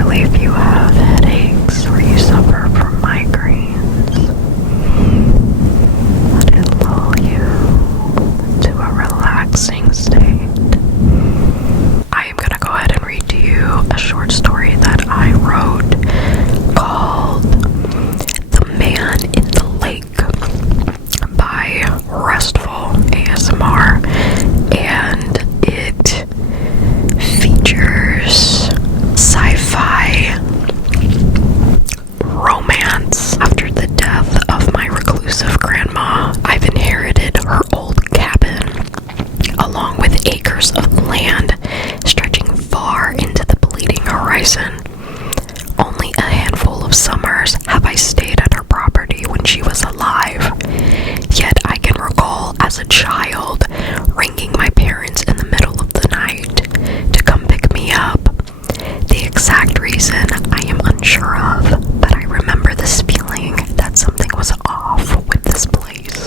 especially if you have headaches or you suffer from migraines. Let it lull you to a relaxing state. I am going to go ahead and read to you a short story that I wrote called The Man in the Lake by Restful ASMR, and it features sci-fi romance. After the death of my reclusive grandma, I've inherited her old cabin, along with acres of land stretching far into the bleeding horizon. Only a handful of summers have I stayed at her property when she was alive, yet I can recall as a child ringing my parents in the middle of the night to come pick me up. The exact reason I am unsure of, but I remember this feeling that something was off with this place.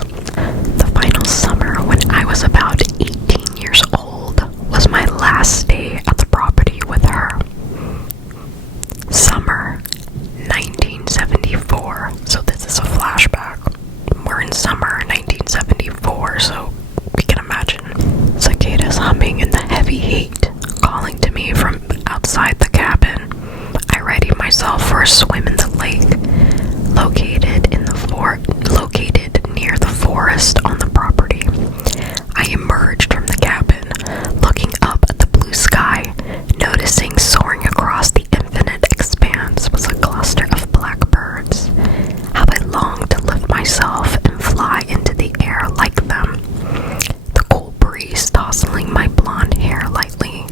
The final summer, when I was about 18 years old, was my last day at the property with her. Summer 1974, so this is a flashback. We're in summer 1974, so we can imagine cicadas humming in the heavy heat, calling to me from outside the cabin. I readied myself for a swim in the lake, located near the forest on the property. I emerged from the cabin, looking up at the blue sky, noticing soaring across the infinite expanse was a cluster of blackbirds. How I longed to lift myself and fly into the air like them. The cool breeze tousling my blonde hair lightly,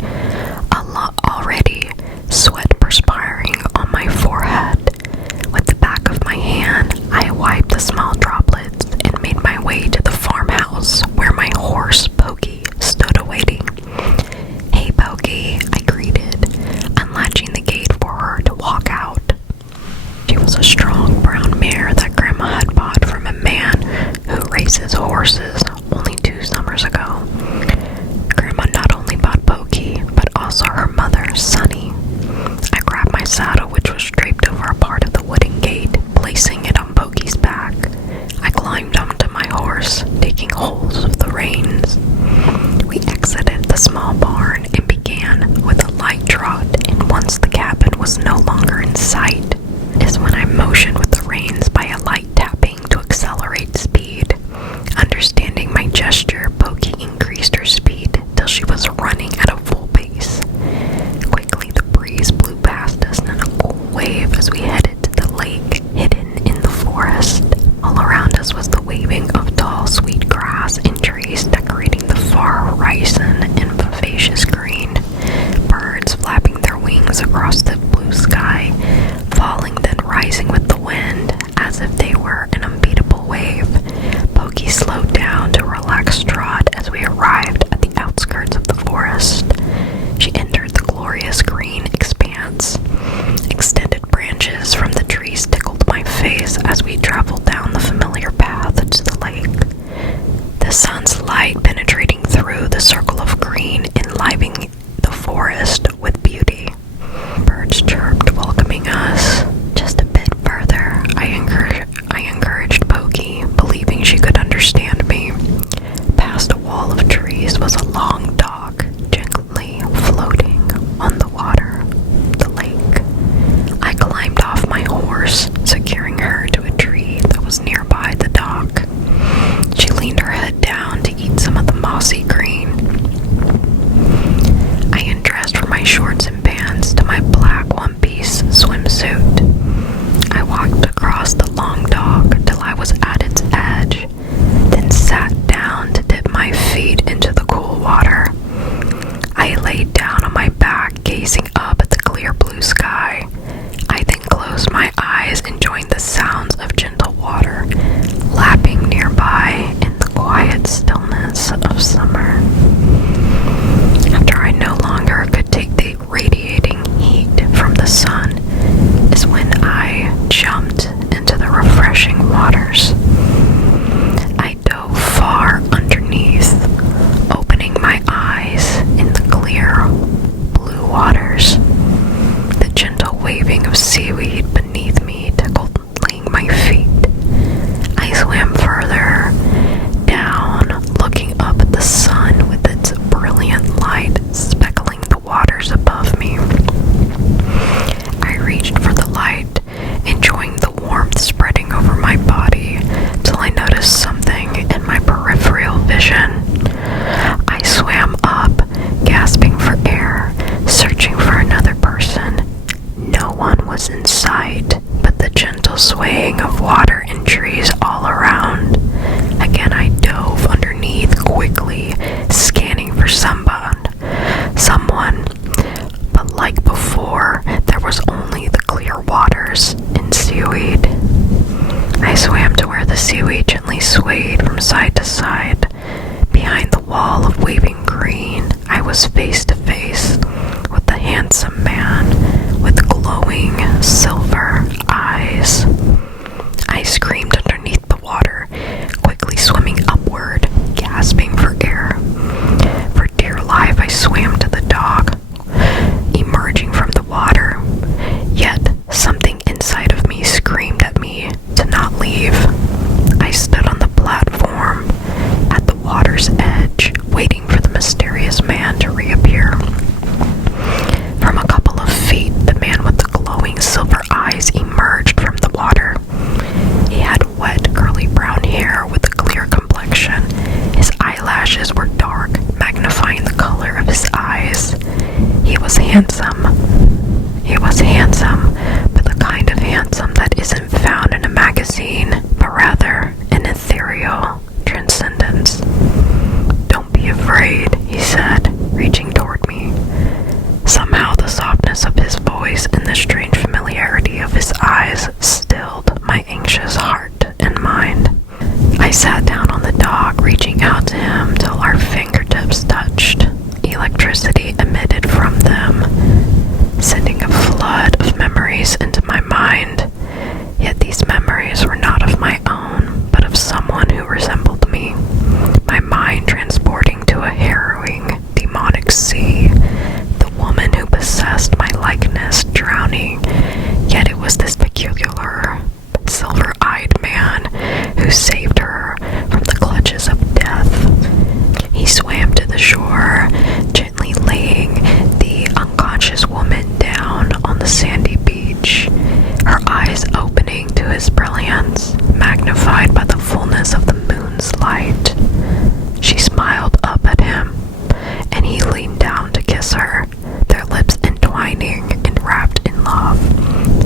already sweat perspiring on my forehead. With the back of my hand, I wiped the small droplets and made my way to the farmhouse where my horse, Pokey, stood awaiting. "Hey, Pokey," I greeted, unlatching the gate for her to walk out. She was a strong brown mare that Grandma had bought from a man who raises horses only 2 summers ago. Grandma not only bought Pokey, but also her mother, Sunny. I grabbed my saddle, which was draped over a part of the wooden gate, placing it on Pokey's back. I climbed onto my horse, taking hold of the reins. We exited the small barn and began with a light trot, and once the cabin was no longer in sight, is when I motioned with the reins by a light tapping to accelerate speed. Understanding my gesture, Pokey increased her speed till she was running at a full pace. Quickly, the breeze blew past us in a cool wave as we headed to the lake, hidden in the forest. All around us was the waving of tall, sweet grass and trees decorating the far horizon in vivacious green. Birds flapping their wings across the blue sky, falling then rising with the wind as if they were an unbeatable wave. Pokey slowed down to a relaxed trot as we arrived at the outskirts of the forest. She entered the glorious green expanse. Extended branches from the trees tickled my face as we traveled down the familiar path to the lake. The sun's light penetrating through the circle of green, enlivening the forest with beauty. Birds chirped, welcoming us. Just a bit further, I encouraged Pokey, believing she could understand me. Past a wall of trees was a long dock, gently floating on the water. The lake of seaweed beneath me tickling my feet. I swam further down, looking up at the sun with its brilliant light speckling the waters above me. I reached for the light, enjoying the warmth spreading over my body, till I noticed something in my peripheral vision. I swam up, gasping for air, searching for another person. No one was in sight, but the gentle swaying of water and trees all around. Again I dove underneath quickly, scanning for someone. But like before, there was only the clear waters and seaweed. I swam to where the seaweed gently swayed from side to side. Behind the wall of waving green, I was face to face with the handsome man with glowing silver eyes. I screamed underneath the water, quickly swimming upward, gasping for air. For dear life, I swam to the dock, emerging from the water. Yet, something inside of me screamed at me to not leave. I stood on the platform at the water's edge, waiting for the mysterious man to reappear. From a couple of feet, the man with the glowing silver eyes emerged from the water. He had wet, curly brown hair with a clear complexion. His eyelashes were dark, magnifying the color of his eyes. He was handsome. But the kind of handsome that isn't found in a magazine, but rather an ethereal transcendence. "Don't be afraid," he said, reaching toward me. Somehow the softness of his voice and the strange familiarity of his eyes stilled my anxious heart and mind. I sat down on the dock, reaching out to him till our fingertips touched. Electricity emitted from them, sending a flood of memories into my mind. Yet these memories were not of my own, but of someone who resembled me. My mind transporting to a harrowing, demonic sea. The woman who possessed my likeness, drowning. Yet it was this peculiar, silver-eyed man who saved her from the clutches of death. He swam to the shore, gently laying the unconscious woman down on the sandy beach, her eyes opening to his brilliance, magnified by the fullness of the moon's light. She smiled up at him, and he leaned down to kiss her, their lips entwining, enwrapped in love.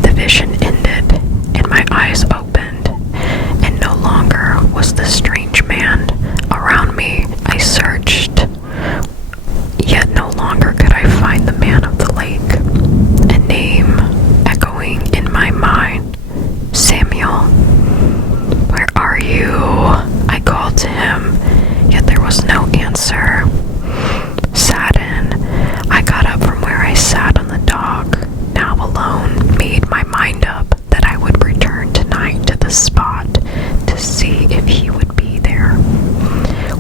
The vision ended, and my eyes opened, and no longer was the strange man around me. I searched, yet no longer could I find the man of the lake. A name echoing in my mind. "Samuel, where are you?" I called to him, yet there was no answer. Saddened, I got up from where I sat on the dock, now alone, made my mind up that I would return tonight to the spot to see if he would be there.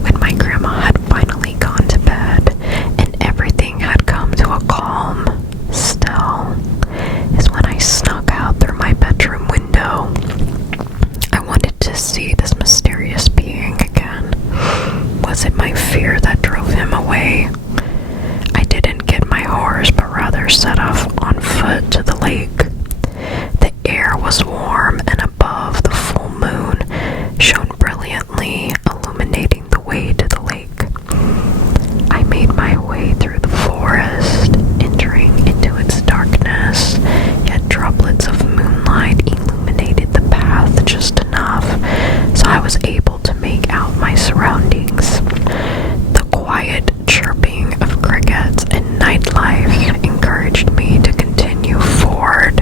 When my grandma had finally gone to bed and everything had come to a calm still, is when I snuck out through my bedroom window. I wanted to see this mysterious being again. Was it my fear that drove him away? I didn't get my horse, but rather set off on foot to the lake. The air was warm, and above the full moon shone brilliantly, illuminating the way to the lake. I made my way through the forest, entering into its darkness, yet droplets of moonlight illuminated the path just enough, so I was able to make out my surroundings. The quiet chirping of crickets and nightlife encouraged me to continue forward.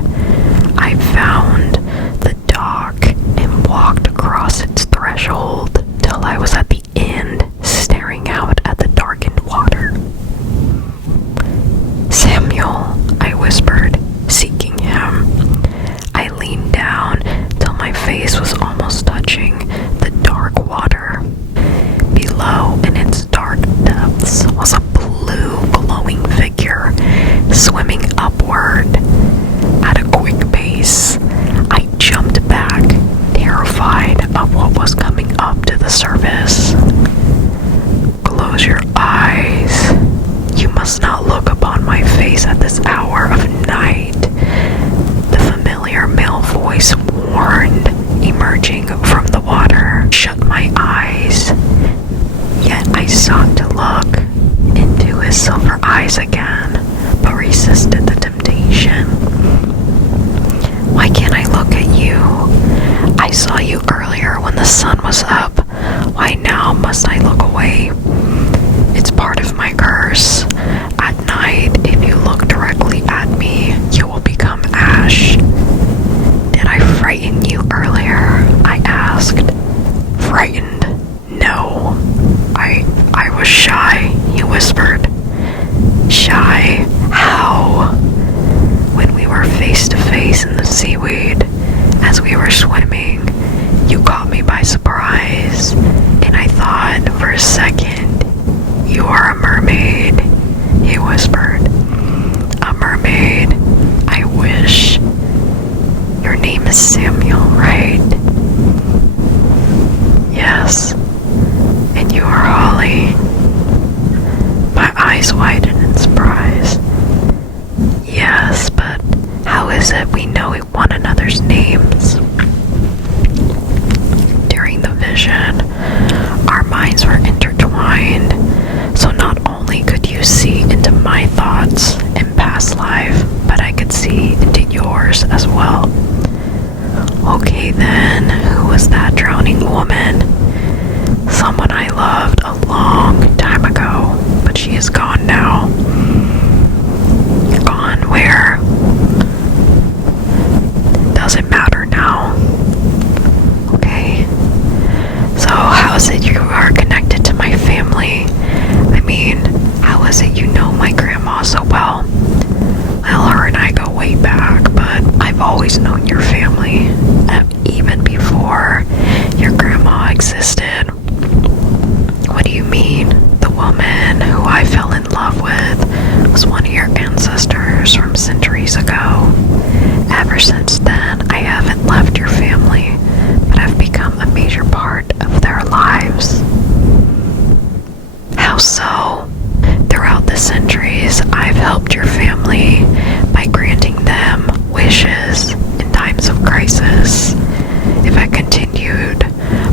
face to face in the seaweed as we were swimming. You caught me by surprise, and I thought for a second, you are a mermaid, he whispered. A mermaid? I wish. Your name is Samuel, right? Yes. And you are Holly. My eyes widened in surprise. Yes, but how is it we know one another's names? During the vision, our minds were intertwined, so not only could you see into my thoughts in past life, but I could see into yours as well. Okay then, who was that drowning woman? Someone I loved a long time ago, but she is gone now. Gone where? Doesn't matter now. Okay. So how is it you are connected to my family? I mean, how is it you know my grandma so well? Well, her and I go way back, but I've always known your family, even before your grandma existed. What do you mean? The woman who I fell in love with was one of your ancestors from centuries ago. Ever since then, I haven't left your family, but I've become a major part of their lives. How so? Throughout the centuries, I've helped your family by granting them wishes in times of crisis. If I continued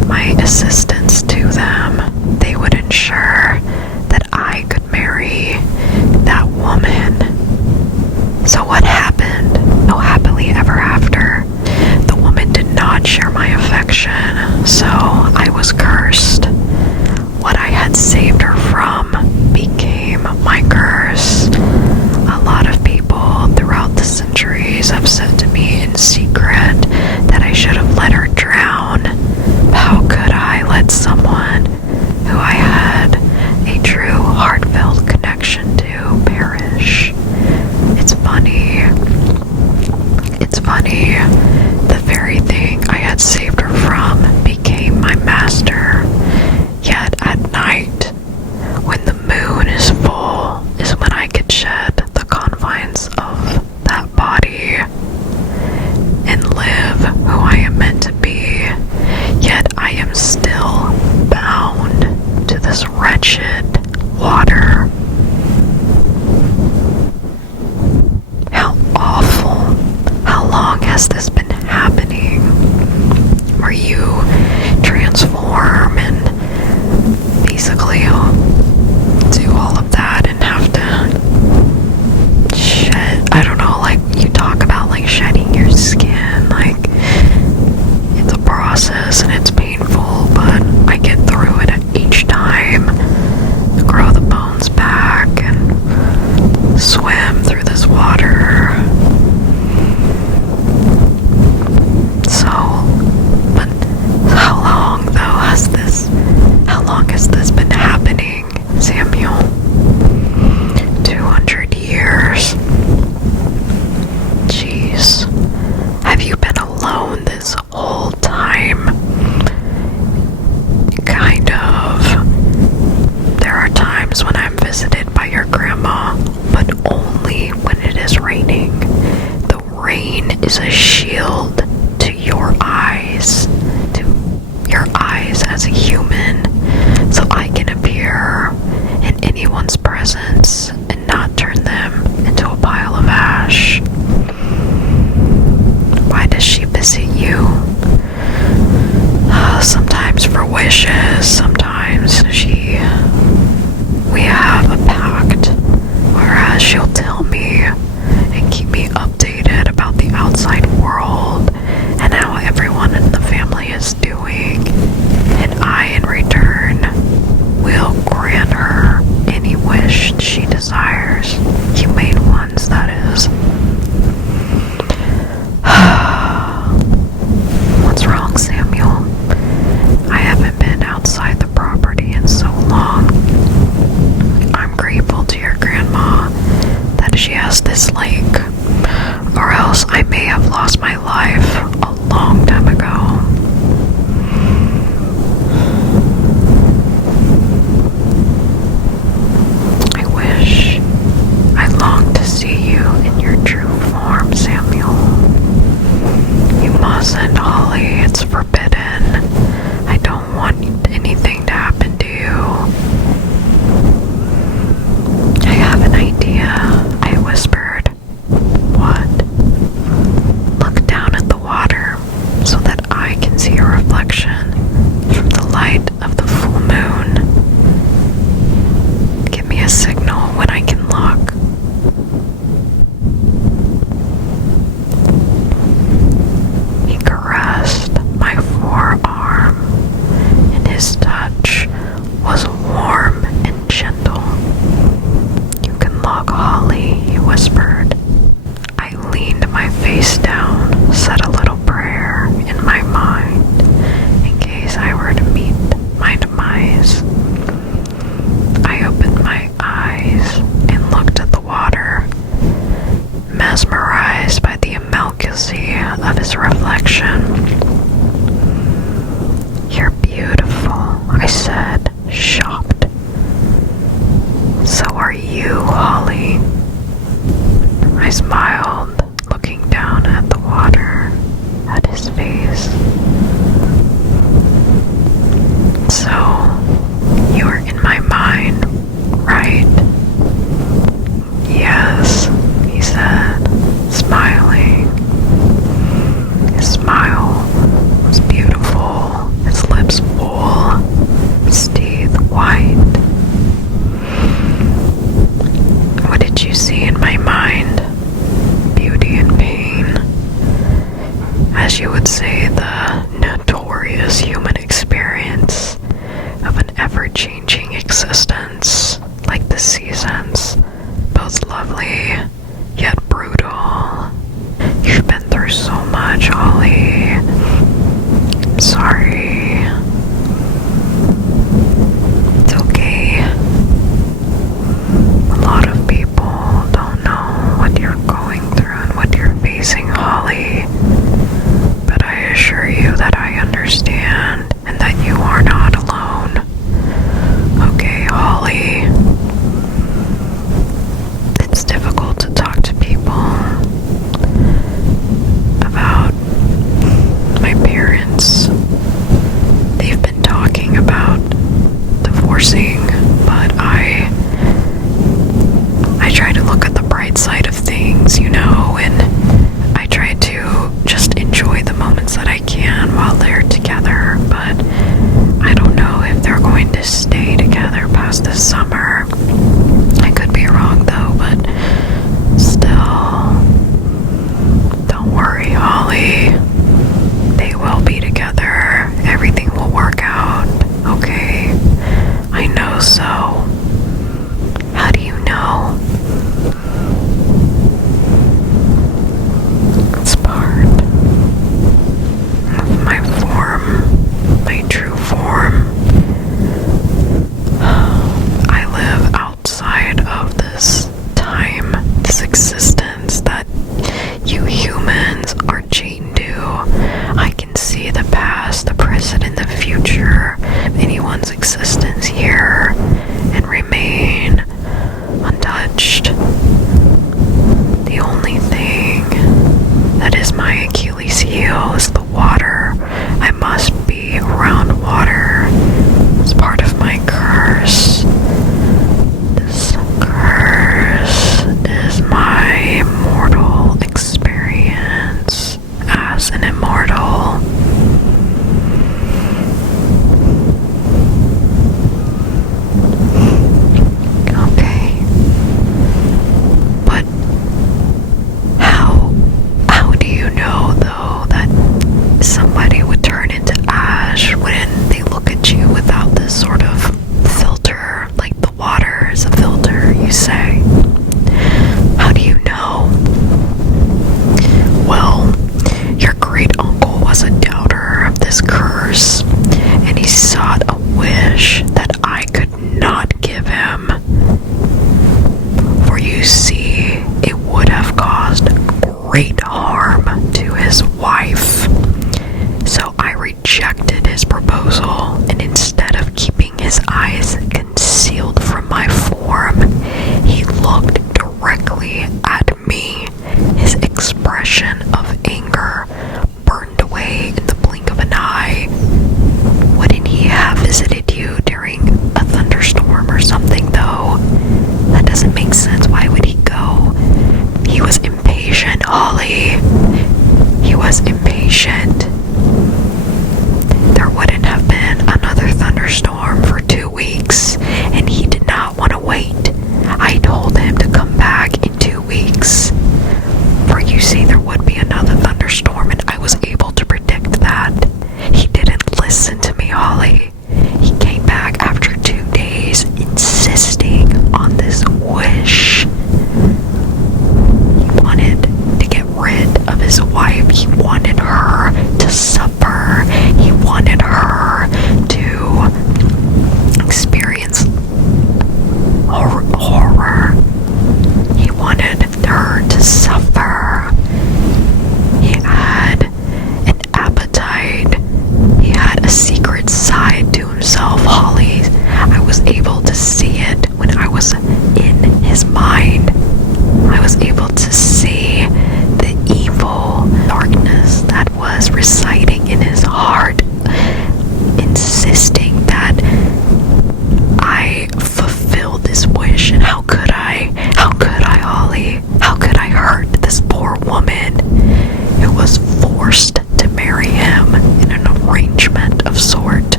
my assistance to them, they would ensure that I could marry that woman. So what happened? No happily ever after. The woman did not share my affection, so I was cursed. What I had saved her from became my curse. A lot of people throughout the centuries have said to me in secret that I should have let her drown. How could I let someone who I had a true heartfelt connection to perish? It's funny. The very thing I had saved her from became my master. Yet at night, when the moon is full, is when I could shed the confines of that body and live who I am meant to be. Yet I am still bound to this wretched water. How awful. How long has this been happening? Where you transform and basically do all of that and have to shed, I don't know, like you talk about like shedding your skin, like it's a process and it's painful, but I get through it each time. Grow the bones back and swim through this water. So, but how long has this been happening, Samuel? 200 years. Jeez. Have you been alone this whole time? Kind of. There are times when I'm visited by your grandma, but only when it is raining. The rain is a shield to your eyes as a human, so I can appear in anyone's presence and not turn them into a pile of ash. Why does she visit you? Sometimes for wishes, sometimes we have a pact, whereas she'll tell me and keep me updated about the outside world and how everyone in the family is doing, and I in return will grant her any wish she desires, humane ones that is. face down, said a little prayer in my mind in case I were to meet my demise. I opened my eyes and looked at the water, mesmerized by the immensity of his reflection. "You're beautiful," I said, shocked. "So are you, Holly." I smiled, looking down at the water, at his face. "So, you're in my mind, right?" "Yes," he said, smiling. His smile was beautiful, his lips full, his teeth white. "What did you see in my mind?" "Beauty and pain. As you would say, the notorious human experience of an ever-changing existence, like the seasons, both lovely yet brutal. You've been through so much, Holly. I'm sorry." "It's okay. A lot of people don't know what you're going through and what you're facing, Holly. But I assure you that I understand and that you are not alone. Okay, Holly. It's difficult to talk to people about my parents. They've been talking about divorcing, but I try to look at the bright side of things, and I try to just enjoy the moments that I can while they're together, but I don't know if they're going to stay together past this summer. I could be wrong though, but still, don't worry, Holly. They will be together. Everything will work out, okay? I know so. How do you know?" "It's part of my form, my true form. I live outside of this time, this existence that you humans are chained to. I can see the past, the present, and the future of anyone's existence here and remain untouched. The only thing that is my Achilles heel is the water. I must be around water. It's part of my curse. This curse is my mortal experience as an immortal." "Okay. But how do you know, though, that somebody would turn into ash when they look at you without this sort of filter, like the water is a filter, you say? How do you know?" "Well, your great uncle was a doubter of this curse, and he sought a wish that I could not give him. For you see, it would have caused great harm to his wife. So I rejected his proposal, and instead of keeping his eyes concealed from my form, he looked directly at me. His expression of anger burned away in the blink of an eye. Wouldn't he have visited you during a thunderstorm or something, though? That doesn't make sense. Why would he go?" He was impatient, Holly. He was impatient. There wouldn't have been another thunderstorm for 2 weeks his wife. He wanted her to suffer. He wanted her to experience horror. He wanted her to suffer. He had an appetite. He had a secret side to himself, Holly. I was able to see it when I was in his mind. I was able to see the evil darkness that was residing in his heart, insisting that I fulfill this wish. And how could I, Holly? How could I hurt this poor woman who was forced to marry him in an arrangement of sort?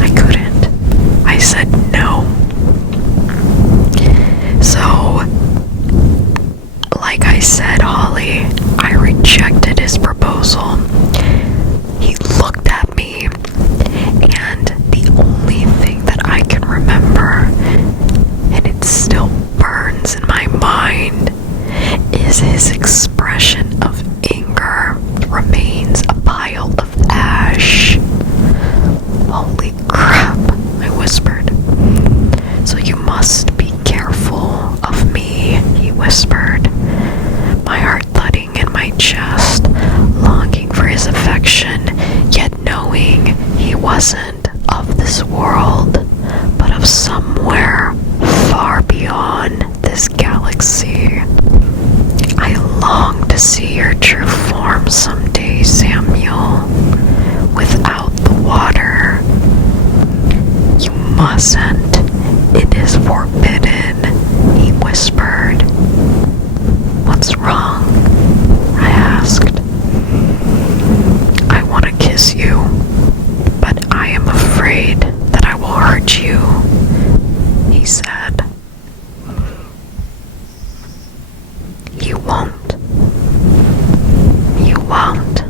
I couldn't. I said no. So, like I said, Holly, I rejected his proposal. He looked at me, and the only thing that I can remember, and it still burns in my mind, is his expression of anger remains a pile of ash. Holy crap, I whispered. So you must be careful of me, he whispered, my heart thudding in my chest, longing for his affection, yet knowing he wasn't of this world, but of somewhere far beyond this galaxy. I long to see your true form someday, Samuel, without the water. You mustn't. It is forbidden, he whispered. What's wrong? I asked. I want to kiss you, but I am afraid that I will hurt you, he said. You won't. You won't.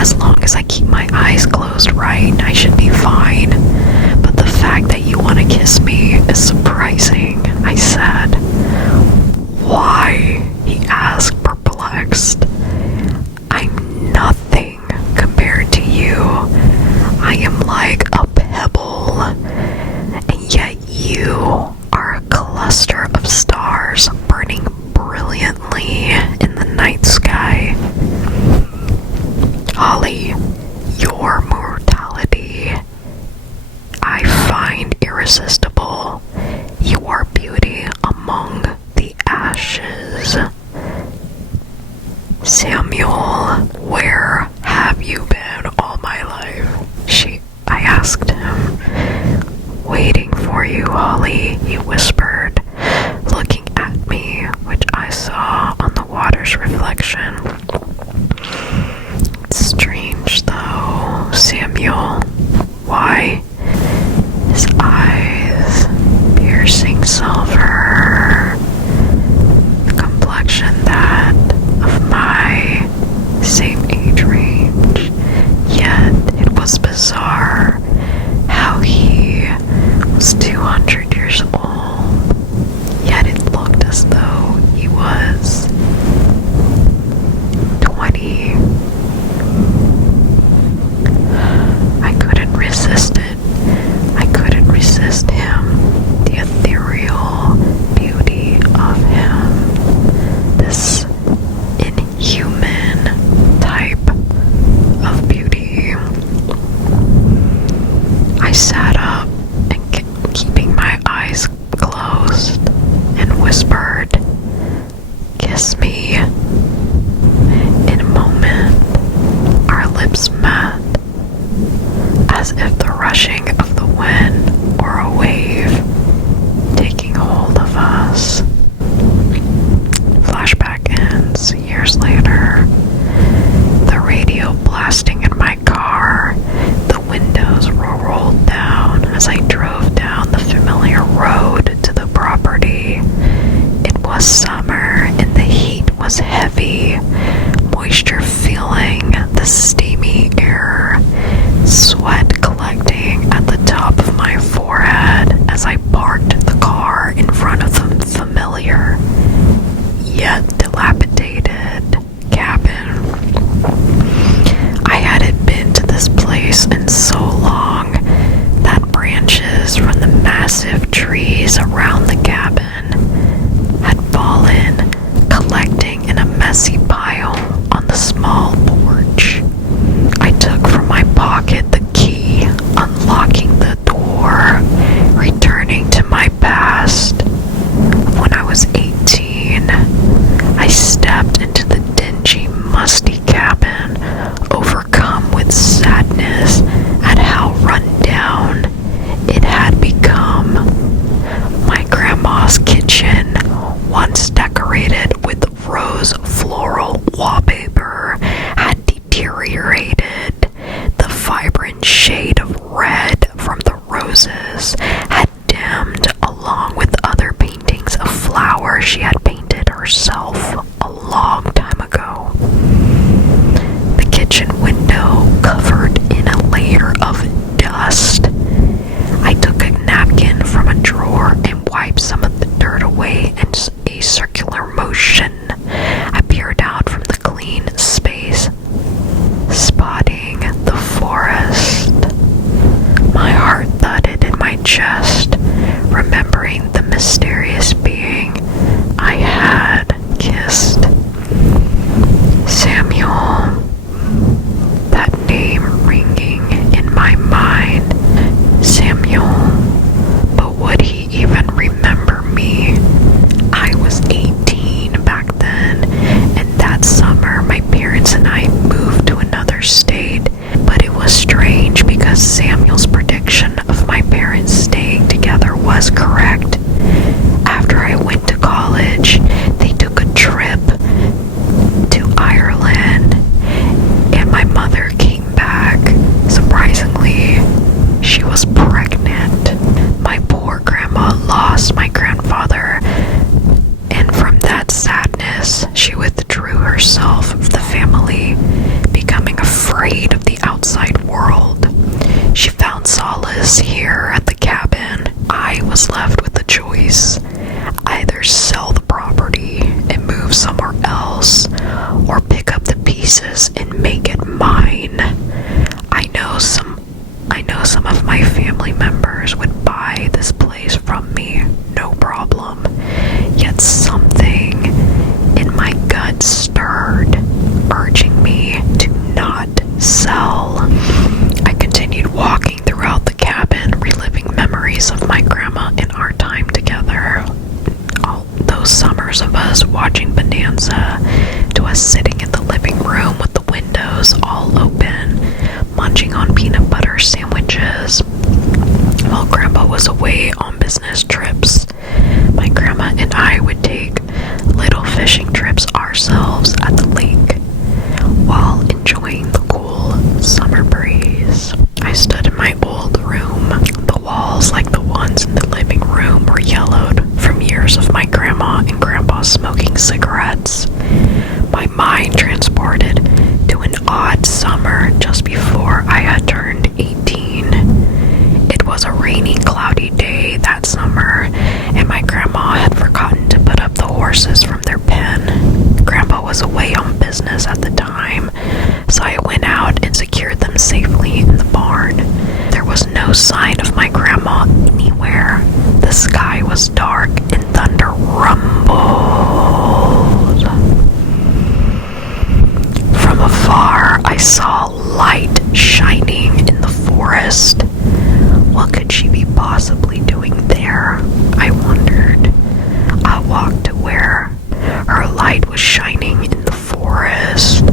As long as I keep my eyes closed right, I should be fine. But the fact that you want to kiss me is surprising, I said. Why? He asked, perplexed. I'm nothing compared to you. I am like a pebble, and yet you are a cluster of stars burning brilliantly in the night sky. Holly, your mortality I find irresistible. Your beauty among the ashes. Samuel, where have you been all my life? I asked him. Waiting for you, Holly, he whispered, looking at me, which I saw on the water's reflection. It's strange, though, Samuel. Why? His eyes, piercing silver, the complexion that of my same age range, yet it was bizarre how he was 200 years old, yet it looked as though he was 20. I couldn't resist it. I couldn't resist him, the ethereal beauty of him, this inhuman type of beauty. I sat up and keeping my eyes closed and whispered, "Kiss me." In a moment, our lips met, as if the rushing of the wind or a wave taking hold of us. Flashback ends years later. The radio blasting in my car. The windows were rolled down as I drove down the familiar road to the property. It was summer and the heat was heavy, moisture filling the steamy air, sweat collecting at the top of my forehead as I parked the car in front of the familiar, yet dilapidated cabin. afraid of the outside world. She found solace here at the cabin. I was left with a choice: either sell the property and move somewhere else, or pick up the pieces and make it mine. I know some of my family members would buy this place from me, no problem. Yet something in my gut stirred, urging me to not sell. I continued walking throughout the cabin, reliving memories of my grandma and our time together. All those summers of us watching Bonanza, to us sitting in the living room with the windows all open, munching on peanut butter sandwiches while Grandpa was away on business trips. My grandma and I would take little fishing trips ourselves at the lake while enjoying the cool summer breeze. I stood in my old room. The walls, like the ones in the living room, were yellowed from years of my grandma and grandpa smoking cigarettes. My mind transported to an odd summer just before I had turned 18. It was a rainy, cloudy day that summer, and my grandma had forgotten to put up the horses from their pen. Grandpa was away on business at the time, so I went out and secured them safely in the barn. There was no sign of my grandma anywhere. The sky was dark and thunder rumbled. From afar, I saw light shining in the forest. What could she be possibly doing there? I wondered. I walked to where her light was shining in the forest.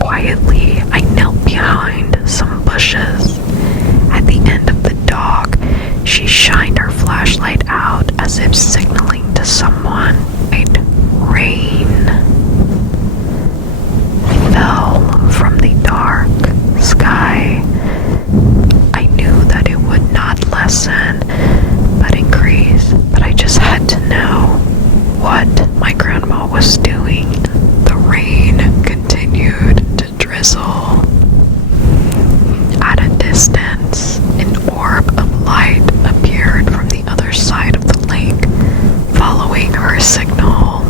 Quietly, I knelt behind some bushes. At the end of the dock, she shined her flashlight out as if signaling to someone. Rain fell from the dark sky. I knew that it would not lessen, but increase, but I just had to know what my grandma was doing. The rain continued to drizzle. At a distance, an orb of light appeared from the other side of the lake, following her signal.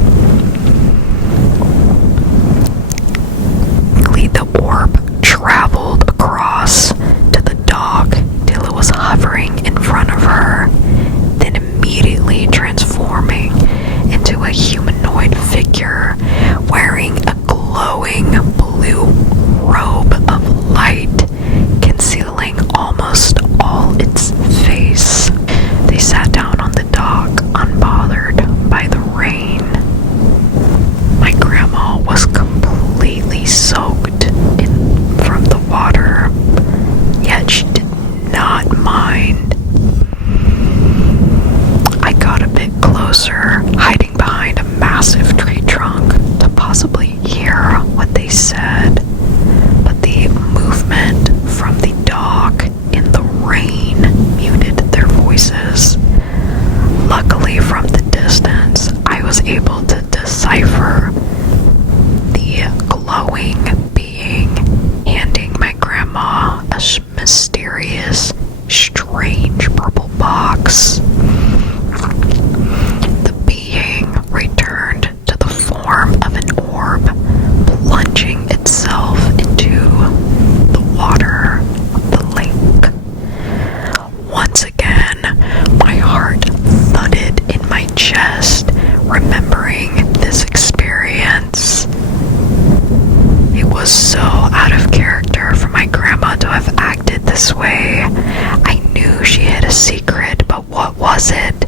The orb traveled across to the dock till it was hovering in front of her, then immediately transforming into a humanoid figure wearing a glowing blue robe of light, concealing almost all its face. They sat down on the dock, unbothered by the rain. My grandma was completely soaked from the water, yet she did not mind. I got a bit closer, hiding behind a massive tree trunk to possibly hear what they said, but the movement from the dock in the rain muted their voices. Luckily, from the distance, I was able to decipher the glowing being handing my grandma a mysterious, strange purple box. The being returned to the form of an orb, plunging itself into the water of the lake. Once again, my heart thudded in my chest, remembering this experience. It was so out of character for my grandma to have acted this way. I knew she had a secret, but what was it?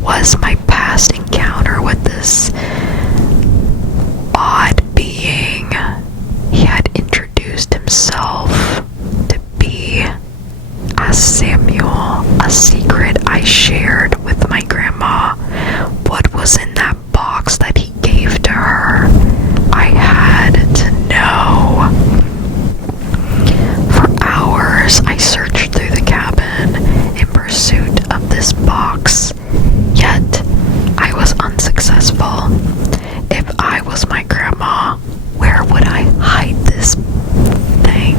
Was my past encounter with this odd being? He had introduced himself to be as Samuel, a secret I shared with my grandma. What was in that box that he gave to her? I had to know. For hours, I searched through the cabin in pursuit of this box, yet I was unsuccessful. If I was my grandma, where would I hide this thing?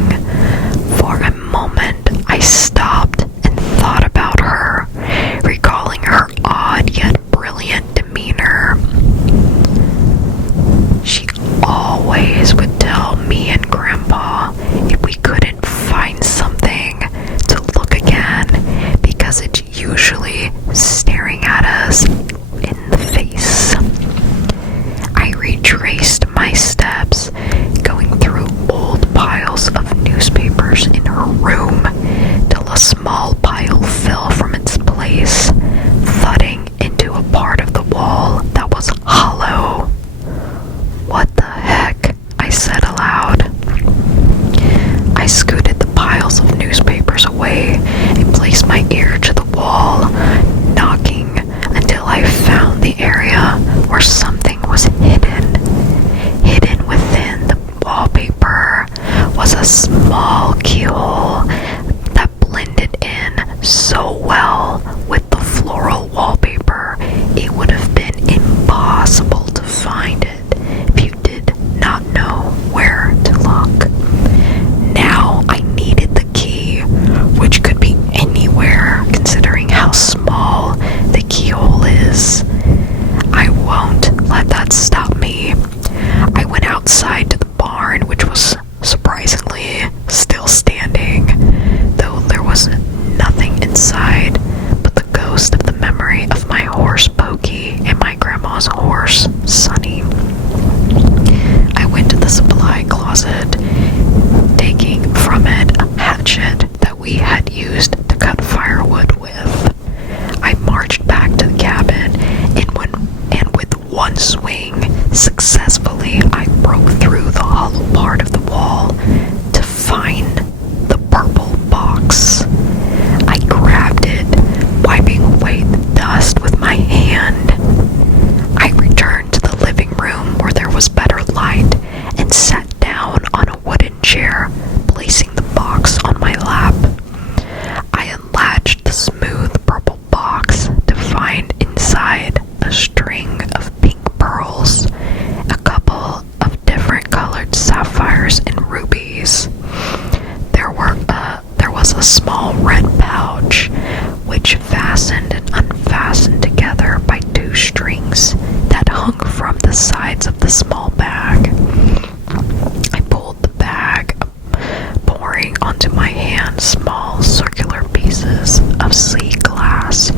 on small circular pieces of sea glass,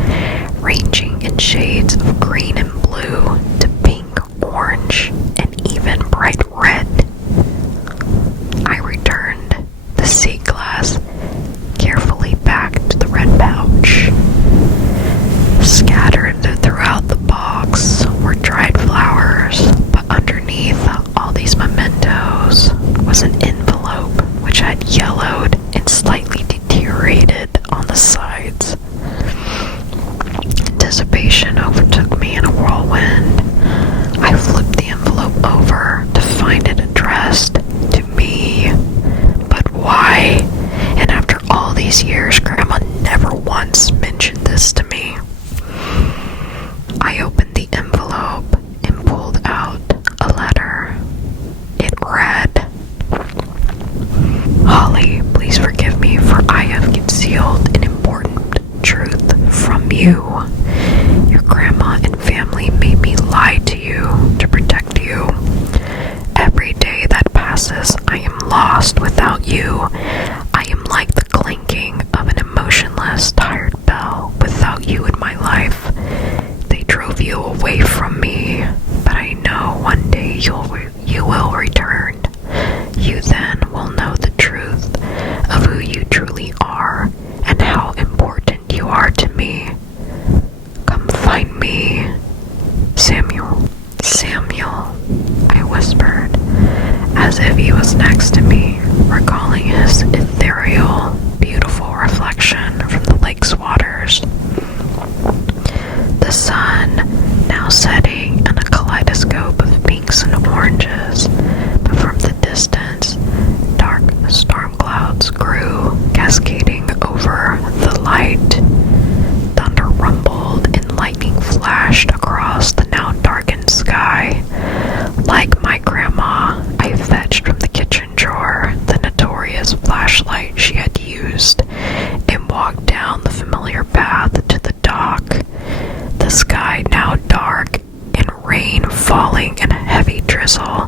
ranging in shades of green and blue to pink, orange, and even bright red. I returned the sea glass carefully back to the red pouch. Scattered throughout the box were dried flowers, but underneath all these mementos was an envelope which had yellowed and slightly deteriorated on the sides. Anticipation overtook me in a whirlwind. I flipped the envelope over to find it addressed to me. But why? And after all these years, Grandma never once mentioned this to me. I opened the envelope and pulled out a letter. It read, "Holly, please forgive me, for I have concealed an important truth from you. Your grandma and family made me lie to you to protect you. Every day that passes, I am lost without you. I am like the clinking of an emotionless, tired bell without you in my life. They drove you away from me, but I know one day you will return. You then will know the truth of who you truly are and how important you are to me. Come find me, Samuel." "Samuel," I whispered, as if he was next to me, recalling his ethereal, beautiful reflection from the lake's waters. The sun, now setting in a kaleidoscope of pinks and oranges, but from the distance, dark storm clouds grew, cascading over the light. Thunder rumbled and lightning flashed across the now darkened sky. Like my grandma, I fetched from the kitchen drawer the notorious flashlight she had used and walked down the familiar path to the dock. The sky now dark and rain falling in a heavy drizzle.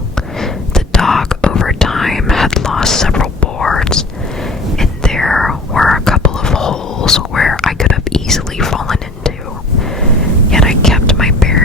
The dock over time had lost several boards, and there were a couple of holes where I could have easily fallen into. Yet I kept my bare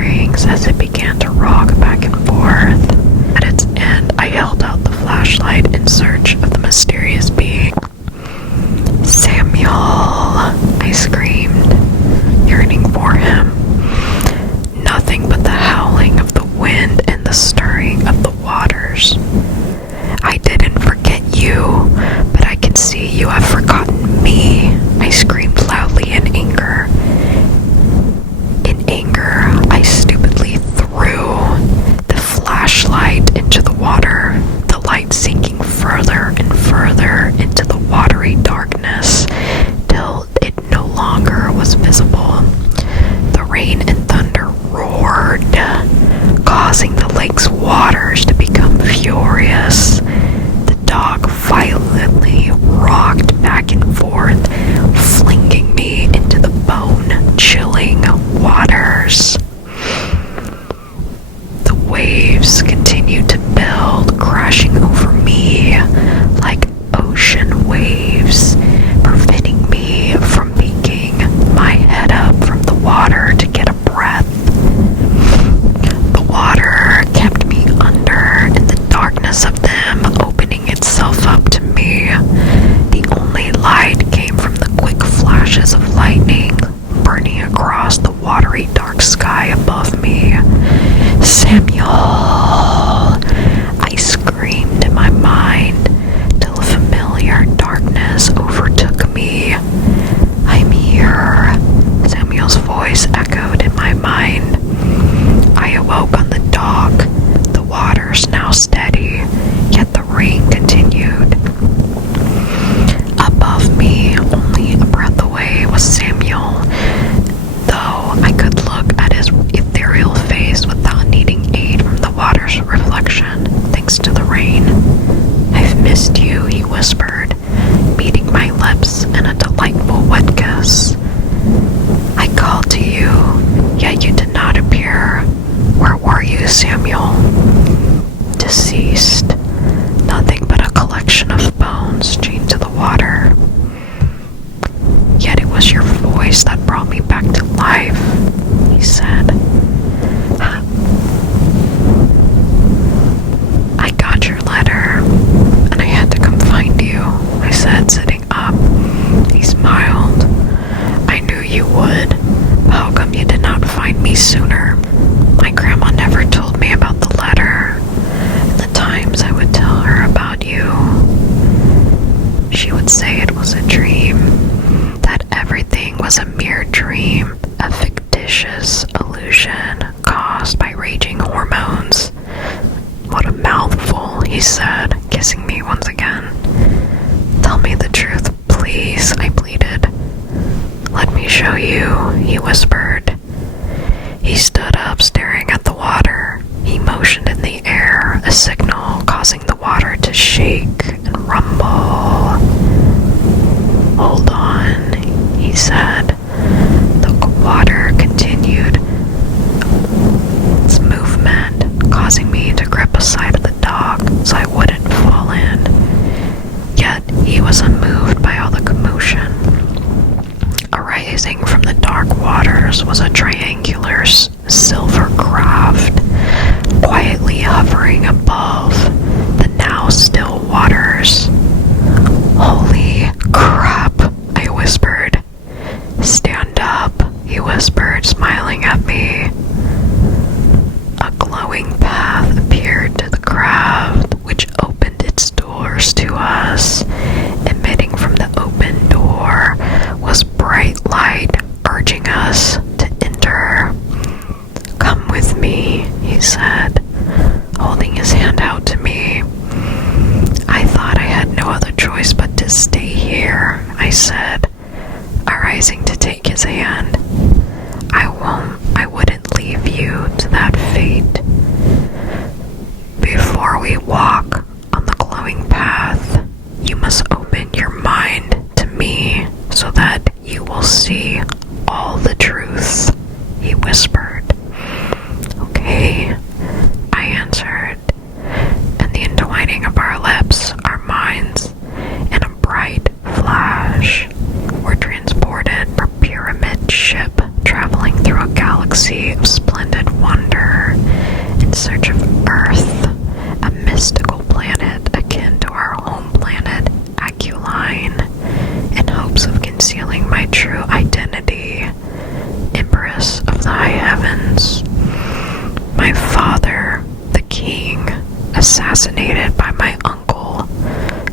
show you," he whispered. He stood up, staring at the water. He motioned in the air, a signal causing the water to shake and rumble. "Hold on," he said. The water continued its movement, causing me to grip a side of the dock so I wouldn't fall in. Yet he was unmoved by all the commotion. Arising from the dark waters was a triangular silver craft, quietly hovering above the now still waters. "Holy crap," I whispered. "Stand up," he whispered, smiling at me. A glowing path appeared to the craft, which opened its doors to us. Emitting from the open door was bright light, urging us to enter. "Come with me," he said, holding his hand out to me. I thought I had no other choice but to stay here, I said, arising to take his hand. I wouldn't leave you to that fate." "Before we walk on the glowing path, you must open your mind to me so that you will see all the truth," he whispered. "Okay," I answered, and the entwining of our lips, our minds, in a bright flash, were transported from pyramid ship traveling through a galaxy of splendid wonder in search of Earth, a mystical planet akin to our home planet, Aculine, in hopes of concealing my true identity, Empress of the High Heavens. My father, the king, assassinated by my uncle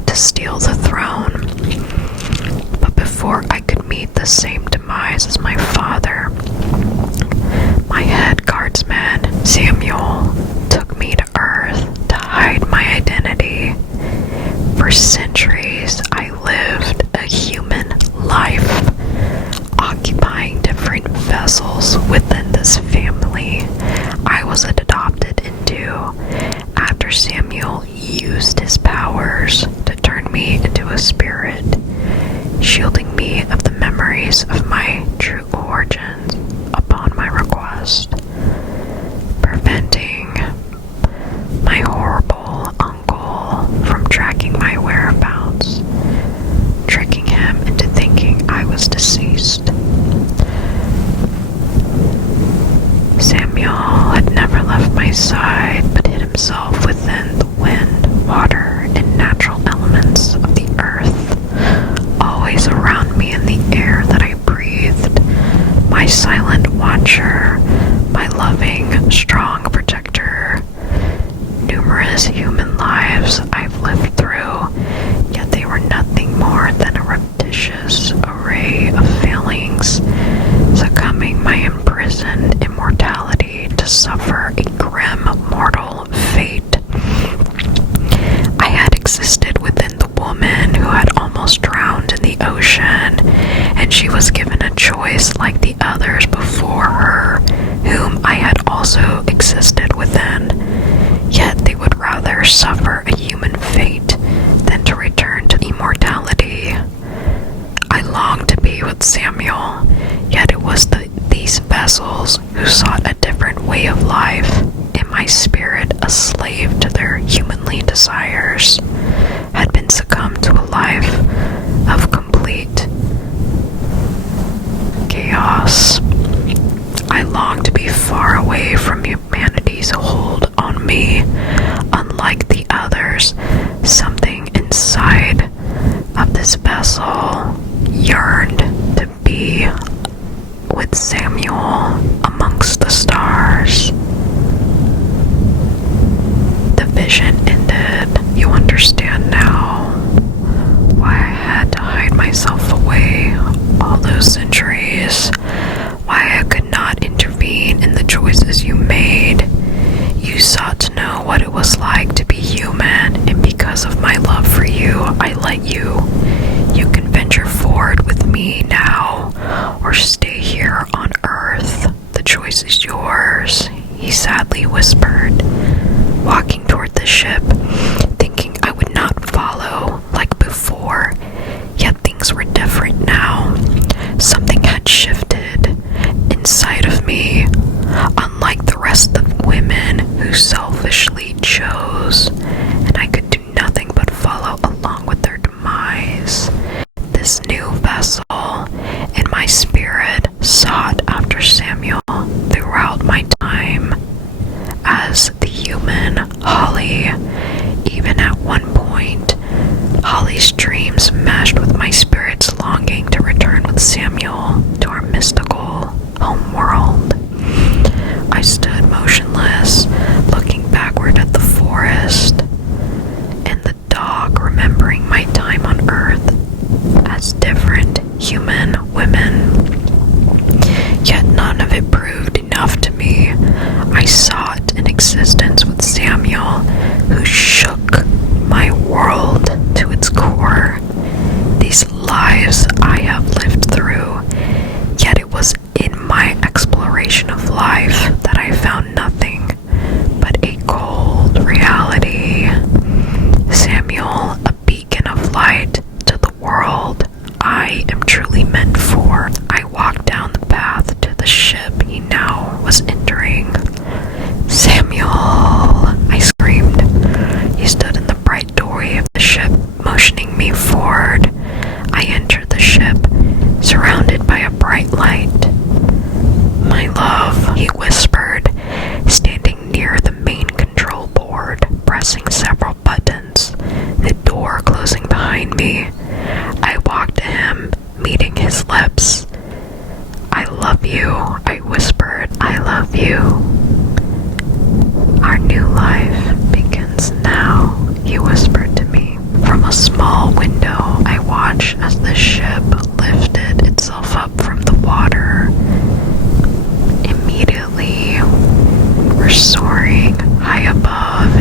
to steal the throne. But before I could meet the same demise as my father, my head guardsman, Samuel, took me to Earth to hide my identity. For centuries, I lived a human life, occupying different vessels within this family I was adopted into after Samuel used his powers to turn me into a spirit, shielding me of the memories of my true origins upon my request, preventing my horrible uncle from tracking my whereabouts, tricking him into thinking I was deceased. Samuel had never left my side, but hid himself within the wind, water, and natural elements of the earth, always around me in the air that I breathed, my silent watcher, my loving, strong protector. Numerous human lives I've lived through, yet they were nothing more than a repetitious array of failings, succumbing my imprisoned immortality to suffer a grim mortal fate. I had existed within the woman who had almost drowned in the ocean, and she was given a choice like the others before her, whom I had also existed within. Yet they would rather suffer a human fate than to return to immortality. I longed to be with Samuel, yet it was these vessels who sought a different way of life, and my spirit, a slave to their humanly desires, had been succumbed to a life of complete chaos. I longed to be far away from humanity's hold on me. Unlike the others, something inside of this vessel yearned to be with Samuel amongst the stars. The vision ended. You understand now why I had to hide myself away all those centuries, why I could not intervene in the choices you made. You sought to know what it was like to be human, and because of my love for you, I let you. You can venture forward with me now, or stay here on Earth. The choice is yours, he sadly whispered, walking toward the ship, thinking I would not follow like before. Yet things were different now. Something had shifted inside of me. Unlike the rest of women who selfishly chose, and I could do nothing but follow along with their demise. This new vessel in my spirit sought after Samuel throughout my time as the human Holly. Even at one point, Holly's dreams meshed with my spirit's longing to return with Samuel to our mystical home world. I stood motionless, looking backward at the forest and the dog, remembering my time on Earth as different human women. Yet none of it proved enough to me. I sought an existence with Samuel, who shook my world to its core. These lives I have lived through, yet it was in my exploration of life that I found nothing but a cold reality. Samuel, a beacon of light to the world I am truly meant for. I walked down the path to the ship he now was entering. Samuel, I screamed. He stood in the bright doorway of the ship, motioning me forward. I entered the ship, surrounded by a bright light. My love, he whispered, standing near the main control board, pressing several buttons, the door closing behind me. I walked to him, meeting his lips. I love you, I whispered. I love you. Our new life begins now, he whispered to me. From a small window, I watched as the ship lifted itself up from the water. Immediately, we're soaring high above